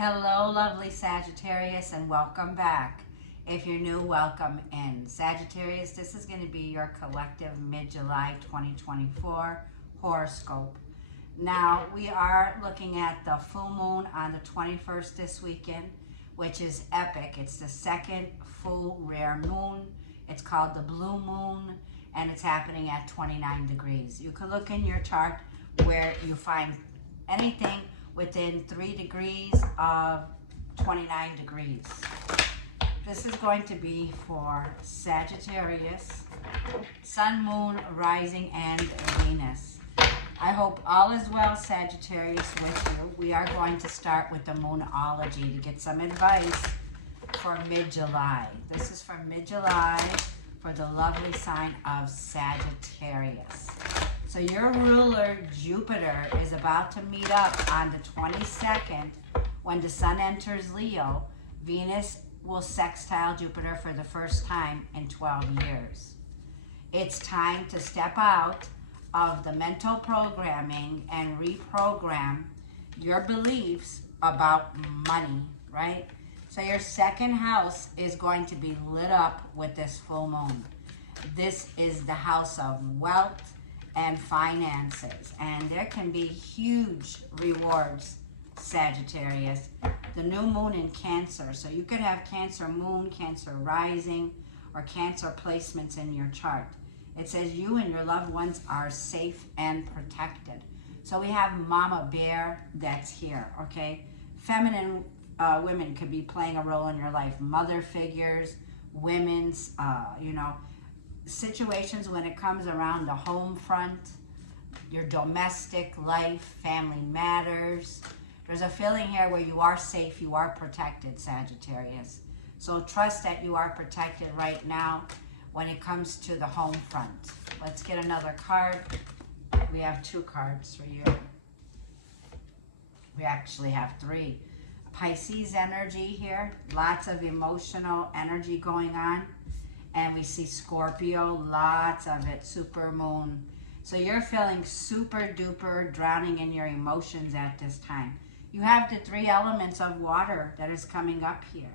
Hello, lovely Sagittarius, and welcome back. If you're new, welcome in. Sagittarius, this is going to be your collective mid-July 2024 horoscope. Now, we are looking at the full moon on the 21st this weekend, which is epic. It's the second full rare moon. It's called the blue moon, and it's happening at 29 degrees. You can look in your chart where you find anything within 3 degrees of 29 degrees. This is going to be for Sagittarius, Sun, Moon, Rising, and Venus. I hope all is well, Sagittarius, with you. We are going to start with the Moonology to get some advice for mid-July. This is for mid-July for the lovely sign of Sagittarius. So your ruler, Jupiter, is about to meet up on the 22nd when the sun enters Leo. Venus will sextile Jupiter for the first time in 12 years. It's time to step out of the mental programming and reprogram your beliefs about money, right? So your second house is going to be lit up with this full moon. This is the house of wealth and finances, and there can be huge rewards, Sagittarius. The new moon in Cancer, so you could have Cancer moon, Cancer rising, or Cancer placements in your chart. It says you and your loved ones are safe and protected. So we have Mama Bear that's here, okay? Feminine women could be playing a role in your life. Mother figures, women's, situations when it comes around the home front, your domestic life, family matters. There's a feeling here where you are safe, you are protected, Sagittarius. So trust that you are protected right now when it comes to the home front. Let's get another card. We have 2 cards for you. We actually have 3. Pisces energy here, lots of emotional energy going on. And we see Scorpio, lots of it, super moon. So you're feeling super duper drowning in your emotions at this time. You have the 3 elements of water that is coming up here.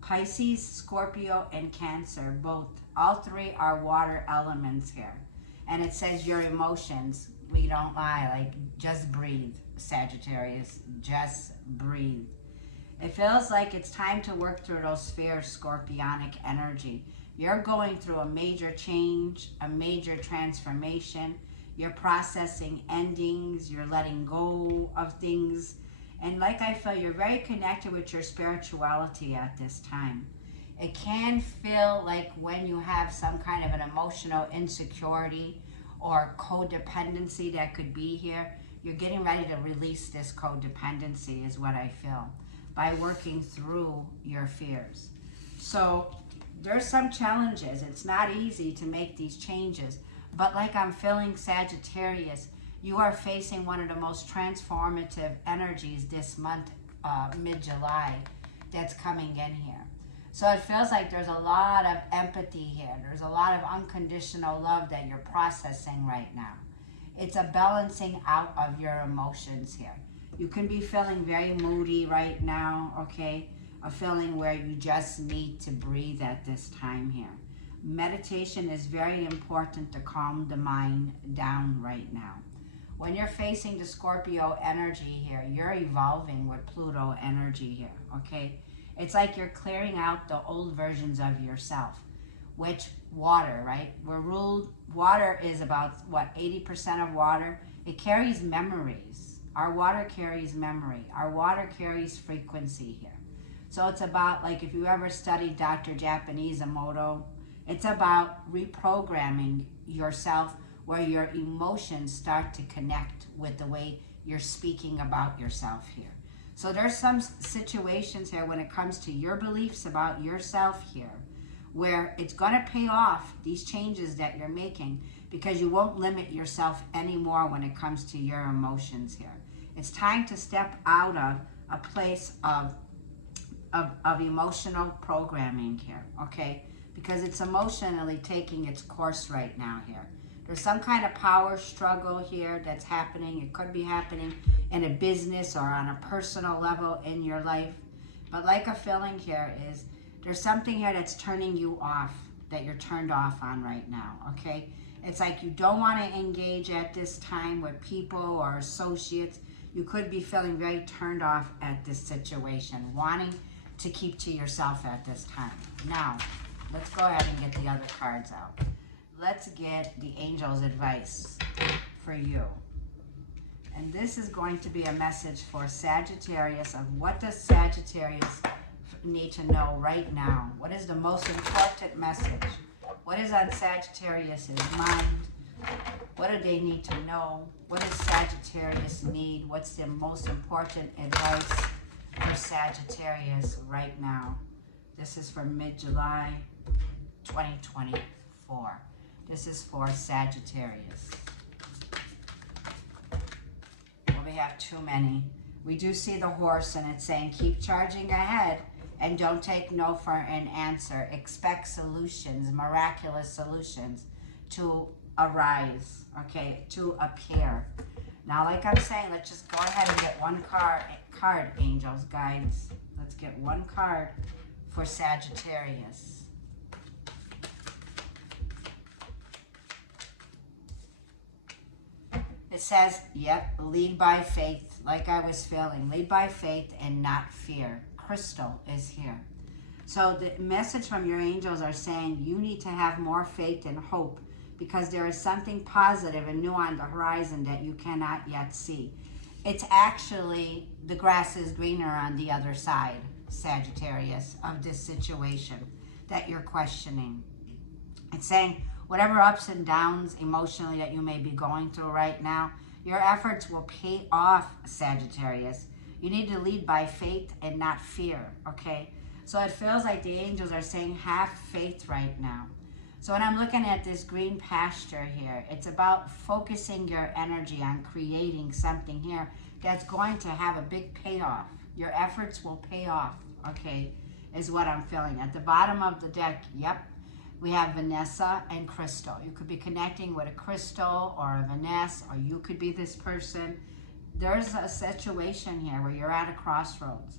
Pisces, Scorpio, and Cancer, both. All 3 are water elements here. And it says your emotions, we don't lie, like just breathe, Sagittarius, just breathe. It feels like it's time to work through those spheres, scorpionic energy. You're going through a major change, a major transformation. You're processing endings. You're letting go of things. And like I feel, you're very connected with your spirituality at this time. It can feel like when you have some kind of an emotional insecurity or codependency that could be here, you're getting ready to release this codependency is what I feel, by working through your fears. So there's some challenges. It's not easy to make these changes, but like I'm feeling, Sagittarius, you are facing one of the most transformative energies this month, mid-July, that's coming in here. So it feels like there's a lot of empathy here. There's a lot of unconditional love that you're processing right now. It's a balancing out of your emotions here. You can be feeling very moody right now, okay? A feeling where you just need to breathe at this time here. Meditation is very important to calm the mind down right now. When you're facing the Scorpio energy here, you're evolving with Pluto energy here, okay? It's like you're clearing out the old versions of yourself, which water, right? Water is about, 80% of water? It carries memories. Our water carries memory. Our water carries frequency here. So it's about, like, if you ever studied Dr. Japanese Emoto, it's about reprogramming yourself where your emotions start to connect with the way you're speaking about yourself here. So there's some situations here when it comes to your beliefs about yourself here where it's going to pay off, these changes that you're making, because you won't limit yourself anymore when it comes to your emotions here. It's time to step out of a place of emotional programming here, okay? Because it's emotionally taking its course right now here. There's some kind of power struggle here that's happening. It could be happening in a business or on a personal level in your life. But like a feeling here is there's something here that's turning you off, that you're turned off on right now, okay? It's like you don't want to engage at this time with people or associates. You could be feeling very turned off at this situation, wanting to keep to yourself at this time. Now, let's go ahead and get the other cards out. Let's get the angel's advice for you. And this is going to be a message for Sagittarius of what does Sagittarius need to know right now? What is the most important message? What is on Sagittarius's mind? What do they need to know? What does Sagittarius need? What's the most important advice for Sagittarius right now? This is for mid-July 2024. This is for Sagittarius. Well, we have too many. We do see the horse, and it's saying keep charging ahead and don't take no for an answer. Expect solutions, miraculous solutions to arise, okay, to appear. Now, like I'm saying, let's just go ahead and get one card, angels, guides. Let's get one card for Sagittarius. It says, yep, lead by faith, like I was feeling. Lead by faith and not fear. Crystal is here. So the message from your angels are saying you need to have more faith and hope because there is something positive and new on the horizon that you cannot yet see. It's actually the grass is greener on the other side, Sagittarius, of this situation that you're questioning. It's saying whatever ups and downs emotionally that you may be going through right now, your efforts will pay off, Sagittarius. You need to lead by faith and not fear, okay? So it feels like the angels are saying have faith right now. So when I'm looking at this green pasture here, it's about focusing your energy on creating something here that's going to have a big payoff. Your efforts will pay off, okay, is what I'm feeling. At the bottom of the deck, yep, we have Vanessa and Crystal. You could be connecting with a Crystal or a Vanessa, or you could be this person. There's a situation here where you're at a crossroads.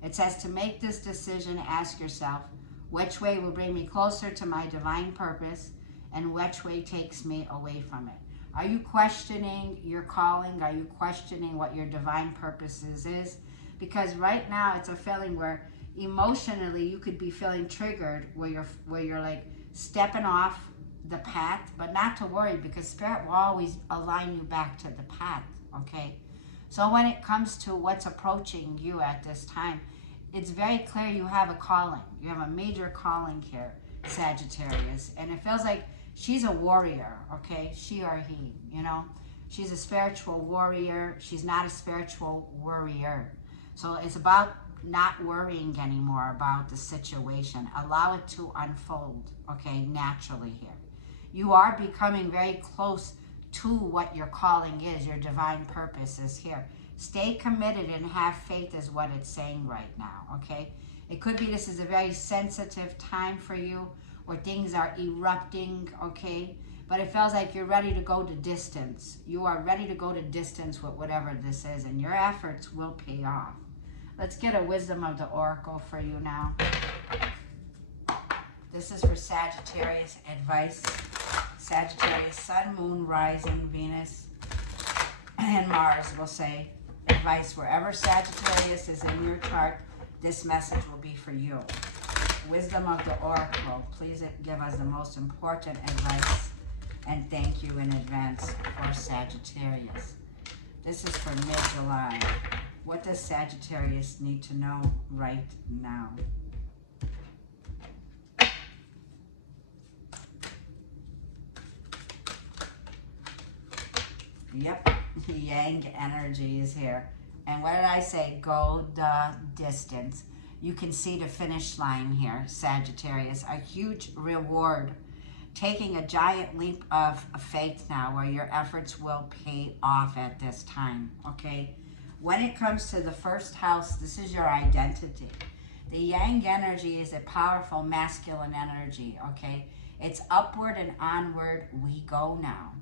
It says to make this decision, ask yourself, which way will bring me closer to my divine purpose and which way takes me away from it? Are you questioning your calling? Are you questioning what your divine purposes is? Because right now it's a feeling where emotionally you could be feeling triggered where you're like stepping off the path, but not to worry because Spirit will always align you back to the path, okay? So when it comes to what's approaching you at this time, it's very clear you have a calling. You have a major calling here, Sagittarius. And it feels like she's a warrior, okay? She or he, you know? She's a spiritual warrior. She's not a spiritual worrier. So it's about not worrying anymore about the situation. Allow it to unfold, okay, naturally here. You are becoming very close to what your calling is, your divine purpose is here. Stay committed and have faith is what it's saying right now, okay? It could be this is a very sensitive time for you where things are erupting, okay? But it feels like you're ready to go to distance. You are ready to go to distance with whatever this is, and your efforts will pay off. Let's get a wisdom of the oracle for you now. This is for Sagittarius advice. Sagittarius, Sun, Moon, Rising, Venus, and Mars will say advice. Wherever Sagittarius is in your chart, this message will be for you. Wisdom of the oracle, please give us the most important advice, and thank you in advance for Sagittarius. This is for mid-July. What does Sagittarius need to know right now? Yep, Yang energy is here. And what did I say? Go the distance. You can see the finish line here, Sagittarius. A huge reward. Taking a giant leap of faith now where your efforts will pay off at this time, okay? When it comes to the first house, this is your identity. The Yang energy is a powerful masculine energy, okay? It's upward and onward we go now.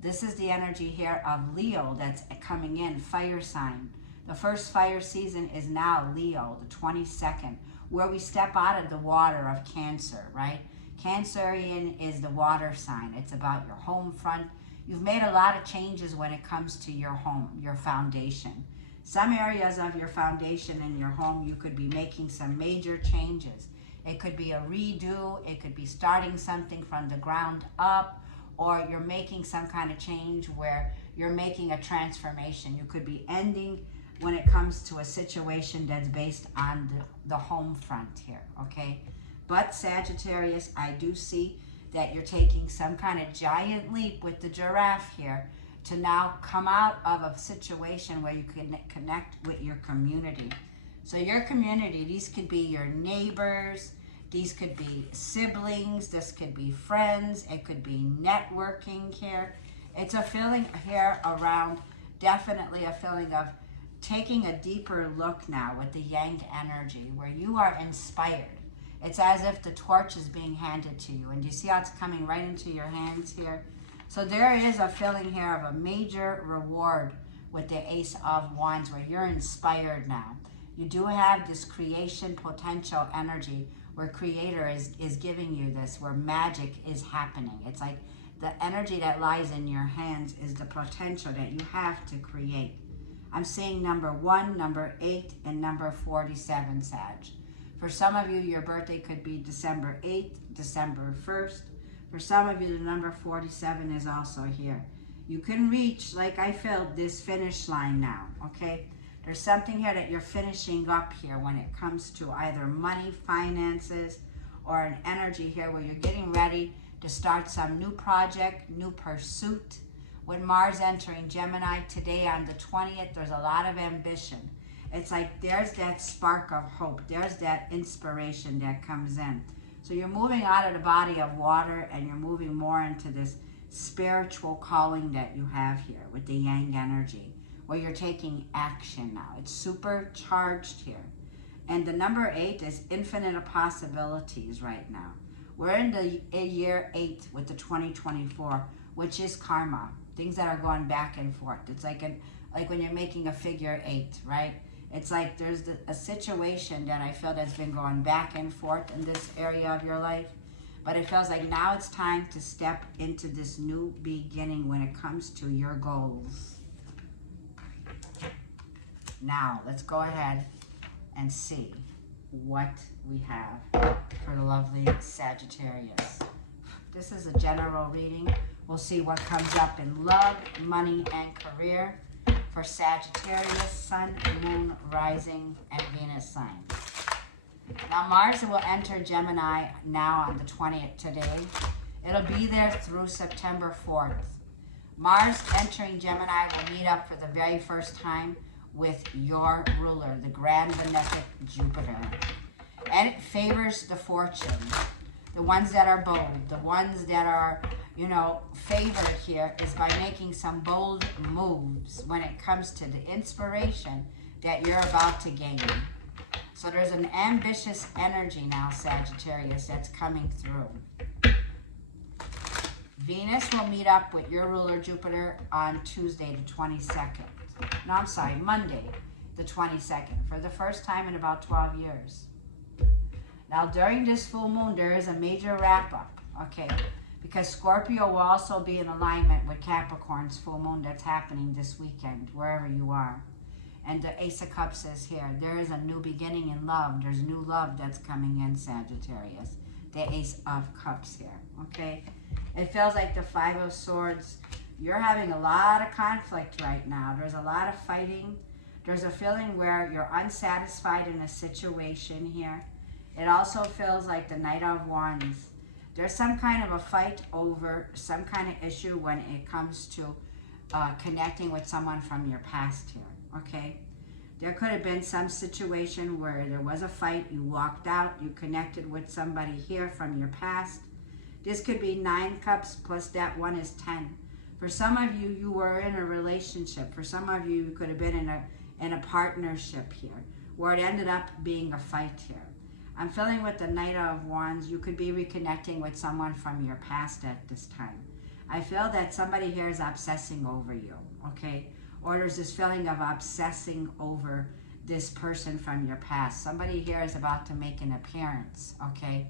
This is the energy here of Leo that's coming in, fire sign. The first fire season is now Leo, the 22nd, where we step out of the water of Cancer, right? Cancerian is the water sign. It's about your home front. You've made a lot of changes when it comes to your home, your foundation. Some areas of your foundation in your home, you could be making some major changes. It could be a redo. It could be starting something from the ground up, or you're making some kind of change where you're making a transformation. You could be ending when it comes to a situation that's based on the home front here, okay? But Sagittarius, I do see that you're taking some kind of giant leap with the giraffe here to now come out of a situation where you can connect with your community. So your community, these could be your neighbors, these could be siblings, this could be friends, it could be networking here. It's a feeling here around, definitely a feeling of taking a deeper look now with the Yang energy where you are inspired. It's as if the torch is being handed to you. And do you see how it's coming right into your hands here? So there is a feeling here of a major reward with the Ace of Wands where you're inspired now. You do have this creation potential energy where Creator is giving you this, where magic is happening. It's like the energy that lies in your hands is the potential that you have to create. I'm seeing number 1, number 8, and number 47, Sag. For some of you, your birthday could be December 8th, December 1st. For some of you, the number 47 is also here. You can reach, like I felt, this finish line now, okay? There's something here that you're finishing up here when it comes to either money, finances, or an energy here where you're getting ready to start some new project, new pursuit. With Mars entering Gemini today on the 20th, there's a lot of ambition. It's like there's that spark of hope. There's that inspiration that comes in. So you're moving out of the body of water and you're moving more into this spiritual calling that you have here with the Yang energy, where you're taking action now. It's supercharged here. And the number 8 is infinite possibilities right now. We're in the year 8 with the 2024, which is karma. Things that are going back and forth. It's like when you're making a figure 8, right? It's like there's a situation that I feel that's been going back and forth in this area of your life. But it feels like now it's time to step into this new beginning when it comes to your goals. Now, let's go ahead and see what we have for the lovely Sagittarius. This is a general reading. We'll see what comes up in love, money, and career for Sagittarius, Sun, Moon, Rising, and Venus signs. Now Mars will enter Gemini now on the 20th today. It'll be there through September 4th. Mars entering Gemini will meet up for the very first time with your ruler, the grand benefic Jupiter. And it favors the fortune, the ones that are bold, the ones that are, favored here is by making some bold moves when it comes to the inspiration that you're about to gain. So there's an ambitious energy now, Sagittarius, that's coming through. Venus will meet up with your ruler Jupiter on Tuesday the 22nd. No, I'm sorry, Monday the 22nd, for the first time in about 12 years. Now during this full moon, there is a major wrap-up, okay? Because Scorpio will also be in alignment with Capricorn's full moon that's happening this weekend, wherever you are. And the Ace of Cups is here. There is a new beginning in love. There's new love that's coming in, Sagittarius. The Ace of Cups here, okay? It feels like the Five of Swords. You're having a lot of conflict right now. There's a lot of fighting. There's a feeling where you're unsatisfied in a situation here. It also feels like the Knight of Wands. There's some kind of a fight over some kind of issue when it comes to connecting with someone from your past here, okay? There could have been some situation where there was a fight, you walked out, you connected with somebody here from your past. This could be 9 cups plus that one is 10. For some of you, you were in a relationship. For some of you, you could have been in a partnership here where it ended up being a fight here. I'm feeling with the Knight of Wands, you could be reconnecting with someone from your past at this time. I feel that somebody here is obsessing over you, okay? Or there's this feeling of obsessing over this person from your past. Somebody here is about to make an appearance, okay?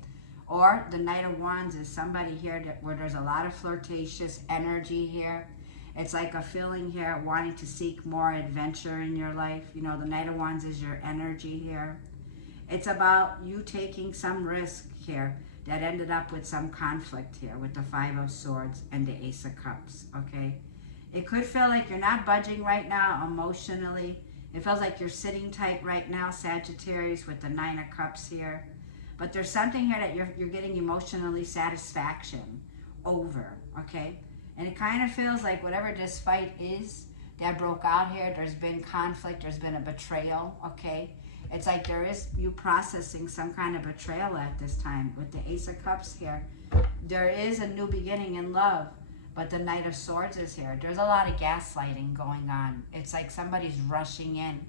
Or the Knight of Wands is somebody here where there's a lot of flirtatious energy here. It's like a feeling here wanting to seek more adventure in your life. You know, the Knight of Wands is your energy here. It's about you taking some risk here that ended up with some conflict here with the Five of Swords and the Ace of Cups, okay? It could feel like you're not budging right now emotionally. It feels like you're sitting tight right now, Sagittarius, with the Nine of Cups here. But there's something here that you're getting emotionally satisfaction over, okay? And it kind of feels like whatever this fight is that broke out here, there's been conflict, there's been a betrayal, okay? It's like there is you processing some kind of betrayal at this time with the Ace of Cups here. There is a new beginning in love, but the Knight of Swords is here. There's a lot of gaslighting going on. It's like somebody's rushing in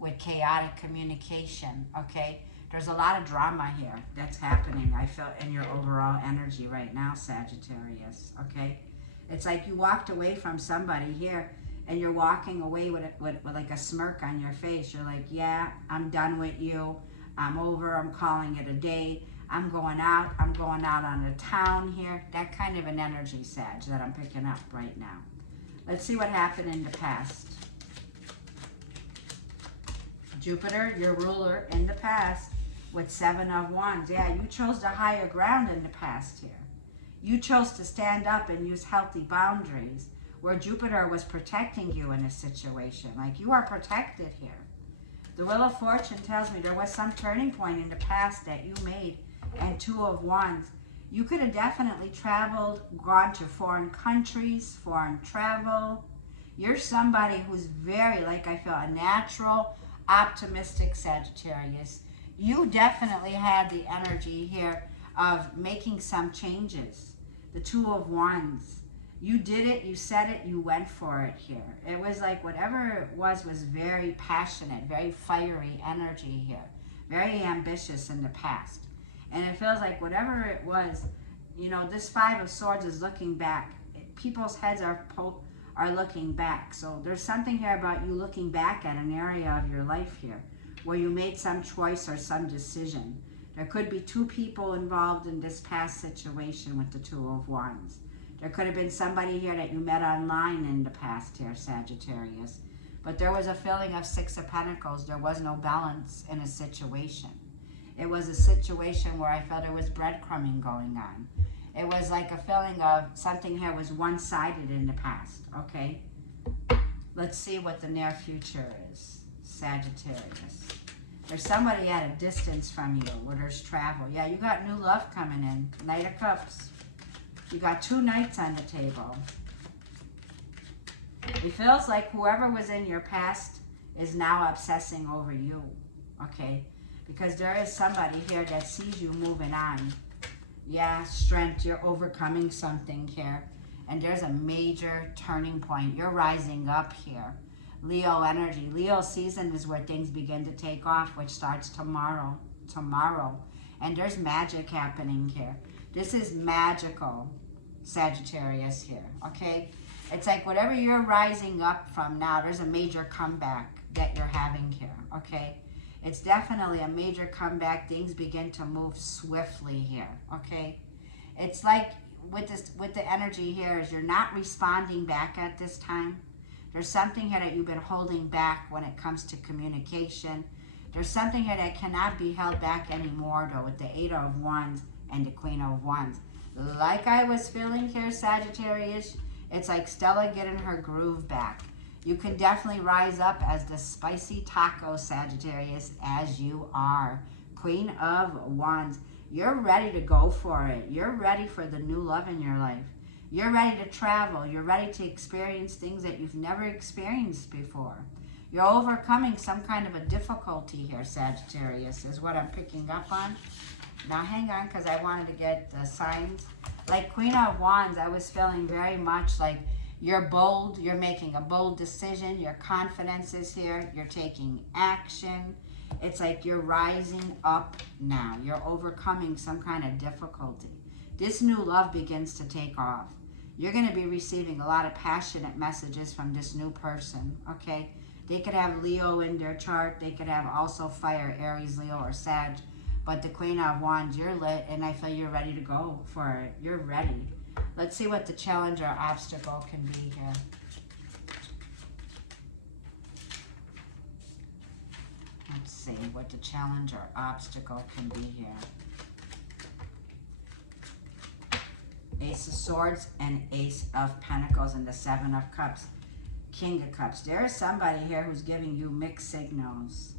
with chaotic communication, okay? There's a lot of drama here that's happening, I feel, in your overall energy right now, Sagittarius, okay? It's like you walked away from somebody here and you're walking away with like a smirk on your face. You're like, yeah, I'm done with you. I'm over. I'm calling it a day. I'm going out on a town here. That kind of an energy, Sag, that I'm picking up right now. Let's see what happened in the past. Jupiter, your ruler in the past, with Seven of Wands. Yeah, you chose the higher ground in the past here. You chose to stand up and use healthy boundaries where Jupiter was protecting you in a situation. Like, you are protected here. The Wheel of Fortune tells me there was some turning point in the past that you made, and Two of Wands. You could have definitely traveled, gone to foreign countries, foreign travel. You're somebody who's very, like, I feel, a natural, optimistic Sagittarius. You definitely had the energy here of making some changes. The Two of Wands. You did it, you said it, you went for it here. It was like whatever it was very passionate, very fiery energy here. Very ambitious in the past. And it feels like whatever it was, you know, this Five of Swords is looking back. People's heads are looking back. So there's something here about you looking back at an area of your life here where you made some choice or some decision. There could be two people involved in this past situation with the Two of Wands. There could have been somebody here that you met online in the past here, Sagittarius. But there was a feeling of Six of Pentacles. There was no balance in a situation. It was a situation where I felt there was breadcrumbing going on. It was like a feeling of something here was one-sided in the past, okay? Let's see what the near future is, Sagittarius. There's somebody at a distance from you where there's travel. Yeah, you got new love coming in. Knight of Cups. You got two knights on the table. It feels like whoever was in your past is now obsessing over you, okay? Because there is somebody here that sees you moving on. Yeah, strength, you're overcoming something here. And there's a major turning point. You're rising up here. Leo energy. Leo season is where things begin to take off, which starts tomorrow. And there's magic happening here. This is magical, Sagittarius here, okay? It's like whatever you're rising up from now, there's a major comeback that you're having here, okay? It's definitely a major comeback. Things begin to move swiftly here, okay? It's like with the energy here is you're not responding back at this time. There's something here that you've been holding back when it comes to communication. There's something here that cannot be held back anymore, though, with the Eight of Wands and the Queen of Wands. Like I was feeling here, Sagittarius, it's like Stella getting her groove back. You can definitely rise up as the spicy taco, Sagittarius, as you are. Queen of Wands. You're ready to go for it. You're ready for the new love in your life. You're ready to travel. You're ready to experience things that you've never experienced before. You're overcoming some kind of a difficulty here, Sagittarius, is what I'm picking up on. Now, hang on, because I wanted to get the signs. Like Queen of Wands, I was feeling very much like you're bold. You're making a bold decision. Your confidence is here. You're taking action. It's like you're rising up now. You're overcoming some kind of difficulty. This new love begins to take off. You're going to be receiving a lot of passionate messages from this new person, okay? They could have Leo in their chart. They could have also fire, Aries, Leo, or Sag. But the Queen of Wands, you're lit, and I feel you're ready to go for it. You're ready. Let's see what the challenge or obstacle can be here. Let's see what the challenge or obstacle can be here. Ace of Swords and Ace of Pentacles and the Seven of Cups. King of Cups. There is somebody here who's giving you mixed signals.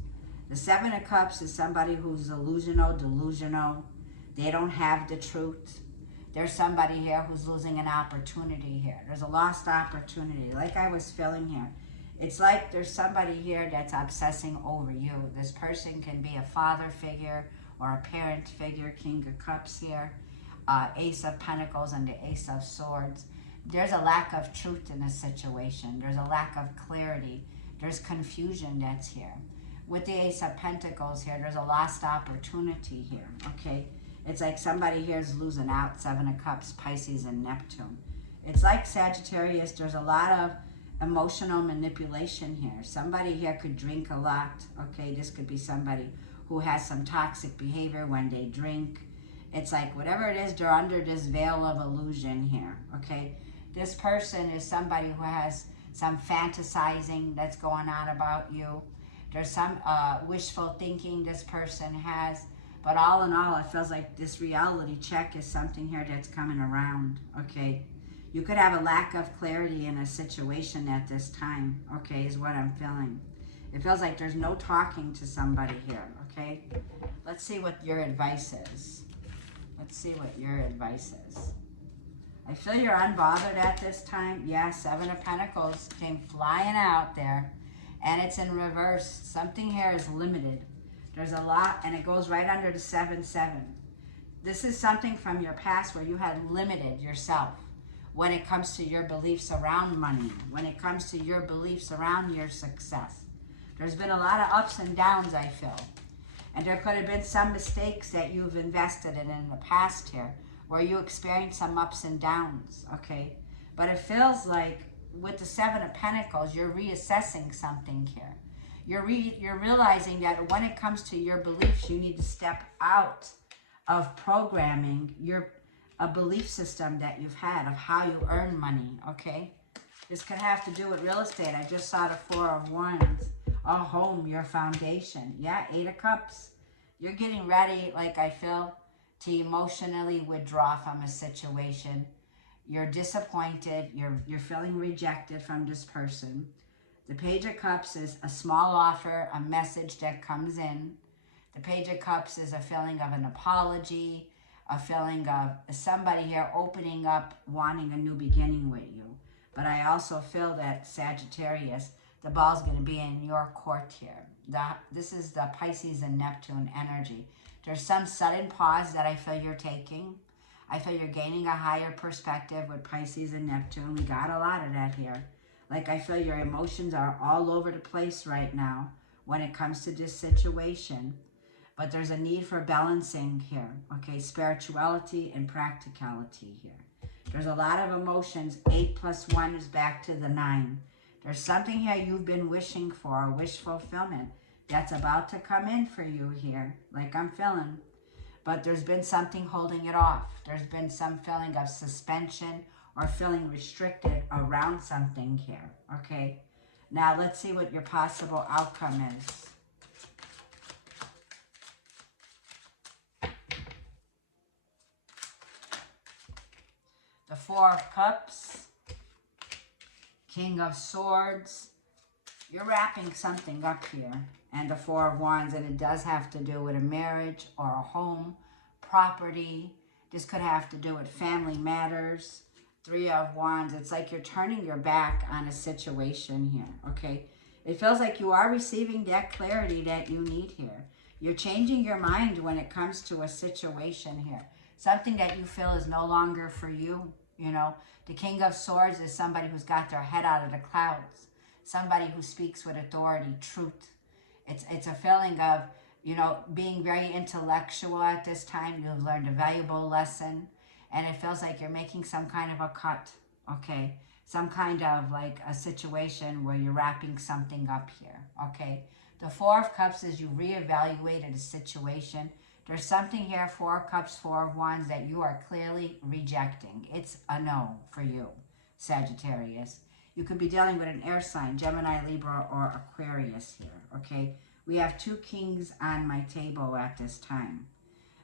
The Seven of Cups is somebody who's delusional. They don't have the truth. There's somebody here who's losing an opportunity here. There's a lost opportunity, like I was feeling here. It's like there's somebody here that's obsessing over you. This person can be a father figure or a parent figure. King of Cups here. Ace of Pentacles and the Ace of Swords. There's a lack of truth in a situation. There's a lack of clarity. There's confusion that's here. With the Ace of Pentacles here, there's a lost opportunity here, okay? It's like somebody here is losing out. Seven of Cups, Pisces, and Neptune. It's like Sagittarius, there's a lot of emotional manipulation here. Somebody here could drink a lot, okay? This could be somebody who has some toxic behavior when they drink. It's like whatever it is, they're under this veil of illusion here, okay? This person is somebody who has some fantasizing that's going on about you. There's some wishful thinking this person has. But all in all, it feels like this reality check is something here that's coming around, okay? You could have a lack of clarity in a situation at this time, okay, is what I'm feeling. It feels like there's no talking to somebody here, okay? Let's see what your advice is. Let's see what your advice is. I feel you're unbothered at this time. Yeah, Seven of Pentacles came flying out there. And it's in reverse. Something here is limited. There's a lot, and it goes right under the 7-7. This is something from your past where you had limited yourself when it comes to your beliefs around money, when it comes to your beliefs around your success. There's been a lot of ups and downs, I feel. And there could have been some mistakes that you've invested in the past here, where you experienced some ups and downs, okay? But it feels like with the Seven of Pentacles, you're reassessing something here. You're realizing that when it comes to your beliefs, you need to step out of programming a belief system that you've had of how you earn money, okay? This could have to do with real estate. I just saw the Four of Wands. A home, your foundation. Yeah, Eight of Cups. You're getting ready, like I feel, to emotionally withdraw from a situation. You're disappointed. You're feeling rejected from this person. The Page of Cups is a small offer, a message that comes in. The Page of Cups is a feeling of an apology, a feeling of somebody here opening up, wanting a new beginning with you. But I also feel that, Sagittarius, the ball's going to be in your court here. This is the Pisces and Neptune energy. There's some sudden pause that I feel you're taking. I feel you're gaining a higher perspective with Pisces and Neptune. We got a lot of that here. Like I feel your emotions are all over the place right now when it comes to this situation. But there's a need for balancing here, okay? Spirituality and practicality here. There's a lot of emotions. 8 plus 1 is back to the 9. There's something here you've been wishing for, a wish fulfillment that's about to come in for you here, like I'm feeling. But there's been something holding it off. There's been some feeling of suspension or feeling restricted around something here, okay? Now let's see what your possible outcome is. The Four of Cups, King of Swords. You're wrapping something up here. And the Four of Wands, and it does have to do with a marriage or a home, property. This could have to do with family matters. Three of Wands, it's like you're turning your back on a situation here, okay? It feels like you are receiving that clarity that you need here. You're changing your mind when it comes to a situation here. Something that you feel is no longer for you, you know. The King of Swords is somebody who's got their head out of the clouds. Somebody who speaks with authority, truth. It's a feeling of, being very intellectual at this time. You've learned a valuable lesson, and it feels like you're making some kind of a cut, okay? Some kind of like a situation where you're wrapping something up here, okay? The Four of Cups is you reevaluated a situation. There's something here, Four of Cups, Four of Wands, that you are clearly rejecting. It's a no for you, Sagittarius. You could be dealing with an air sign, Gemini, Libra, or Aquarius here, okay? We have two kings on my table at this time.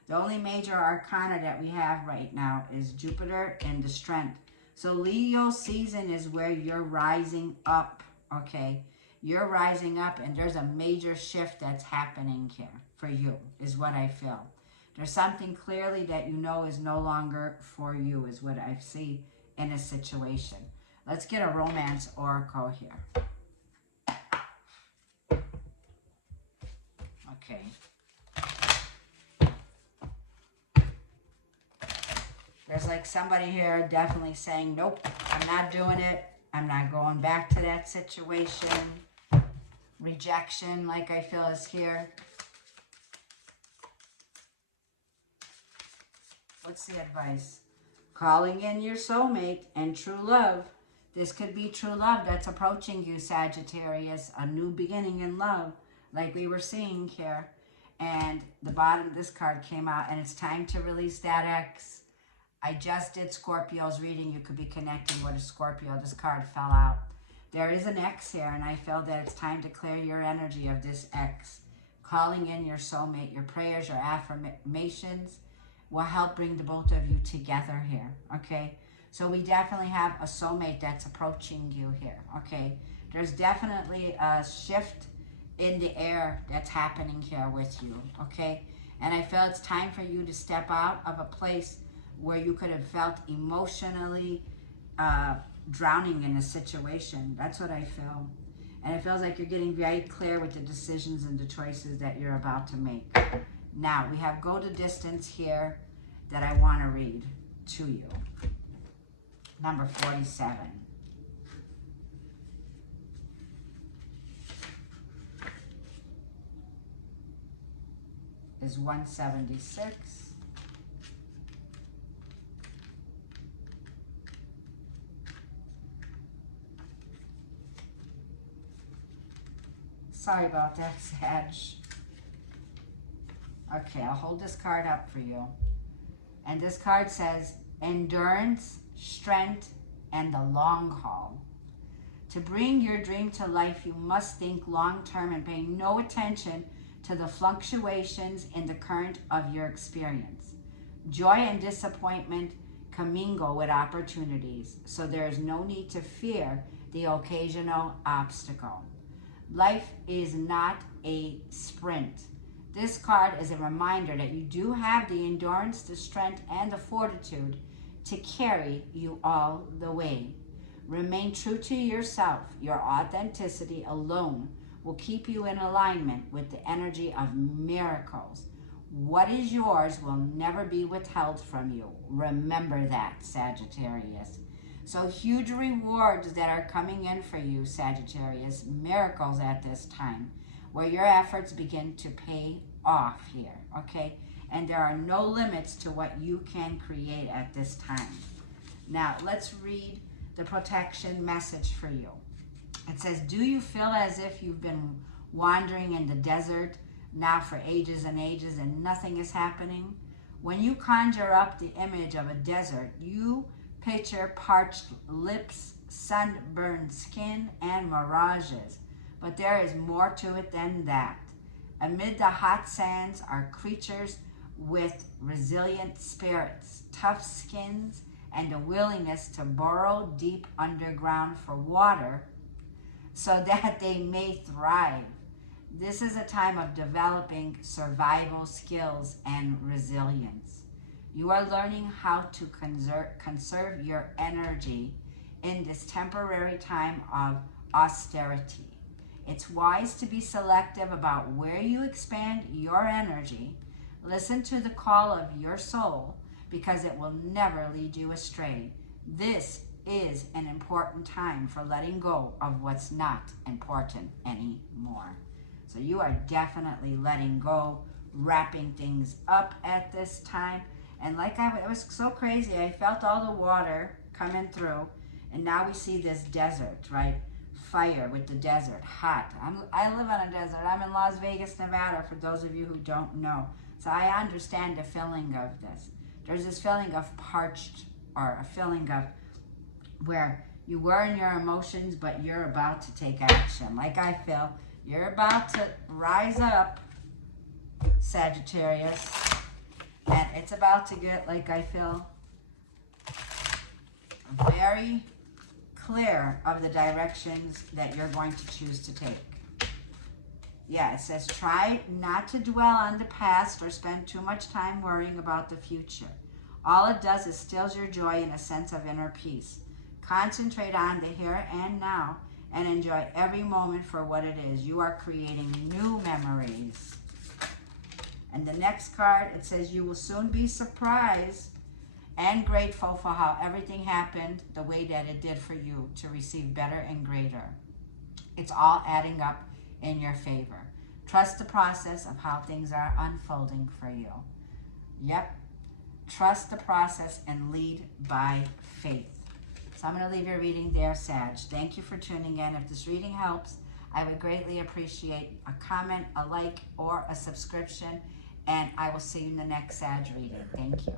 The only major arcana that we have right now is Jupiter and the Strength. So Leo season is where you're rising up, okay? You're rising up, and there's a major shift that's happening here for you, is what I feel. There's something clearly that you know is no longer for you, is what I see in a situation. Let's get a romance oracle here. Okay. There's like somebody here definitely saying, nope, I'm not doing it. I'm not going back to that situation. Rejection, like I feel, is here. What's the advice? Calling in your soulmate and true love. This could be true love that's approaching you, Sagittarius. A new beginning in love, like we were seeing here. And the bottom of this card came out, and it's time to release that ex. I just did Scorpio's reading. You could be connecting with a Scorpio. This card fell out. There is an ex here, and I feel that it's time to clear your energy of this ex. Calling in your soulmate. Your prayers, your affirmations will help bring the both of you together here, okay? So we definitely have a soulmate that's approaching you here, okay? There's definitely a shift in the air that's happening here with you, okay? And I feel it's time for you to step out of a place where you could have felt emotionally drowning in a situation. That's what I feel. And it feels like you're getting very clear with the decisions and the choices that you're about to make. Now, we have go the distance here that I want to read to you. Number 47. Is 176. Sorry about that, Sag. Okay, I'll hold this card up for you. And this card says, endurance, strength, and the long haul. To bring your dream to life, you must think long-term and pay no attention to the fluctuations in the current of your experience. Joy and disappointment commingle with opportunities, so there is no need to fear the occasional obstacle. Life is not a sprint. This card is a reminder that you do have the endurance, the strength, and the fortitude to carry you all the way. Remain true to yourself. Your authenticity alone will keep you in alignment with the energy of miracles. What is yours will never be withheld from you. Remember that, Sagittarius. So huge rewards that are coming in for you, Sagittarius. Miracles at this time, where your efforts begin to pay off here, okay? And there are no limits to what you can create at this time. Now, let's read the protection message for you. It says, do you feel as if you've been wandering in the desert now for ages and ages and nothing is happening? When you conjure up the image of a desert, you picture parched lips, sunburned skin, and mirages. But there is more to it than that. Amid the hot sands are creatures with resilient spirits, tough skins, and a willingness to burrow deep underground for water so that they may thrive. This is a time of developing survival skills and resilience. You are learning how to conserve your energy in this temporary time of austerity. It's wise to be selective about where you expand your energy. Listen to the call of your soul, because it will never lead you astray. This is an important time for letting go of what's not important anymore. So you are definitely letting go, wrapping things up at this time. And like it was so crazy. I felt all the water coming through, and now we see this desert, right? Fire with the desert, hot. I live on a desert. I'm in Las Vegas, Nevada, for those of you who don't know. So I understand the feeling of this. There's this feeling of parched, or a feeling of where you were in your emotions, but you're about to take action. Like I feel, you're about to rise up, Sagittarius, and it's about to get, like I feel, very clear of the directions that you're going to choose to take. Yeah, it says try not to dwell on the past or spend too much time worrying about the future. All it does is stills your joy and a sense of inner peace. Concentrate on the here and now and enjoy every moment for what it is. You are creating new memories. And the next card, it says you will soon be surprised and grateful for how everything happened the way that it did for you to receive better and greater. It's all adding up in your favor. Trust the process of how things are unfolding for you. Yep. Trust the process and lead by faith. So I'm going to leave your reading there, Sag. Thank you for tuning in. If this reading helps, I would greatly appreciate a comment, a like, or a subscription. And I will see you in the next Sag reading. Thank you.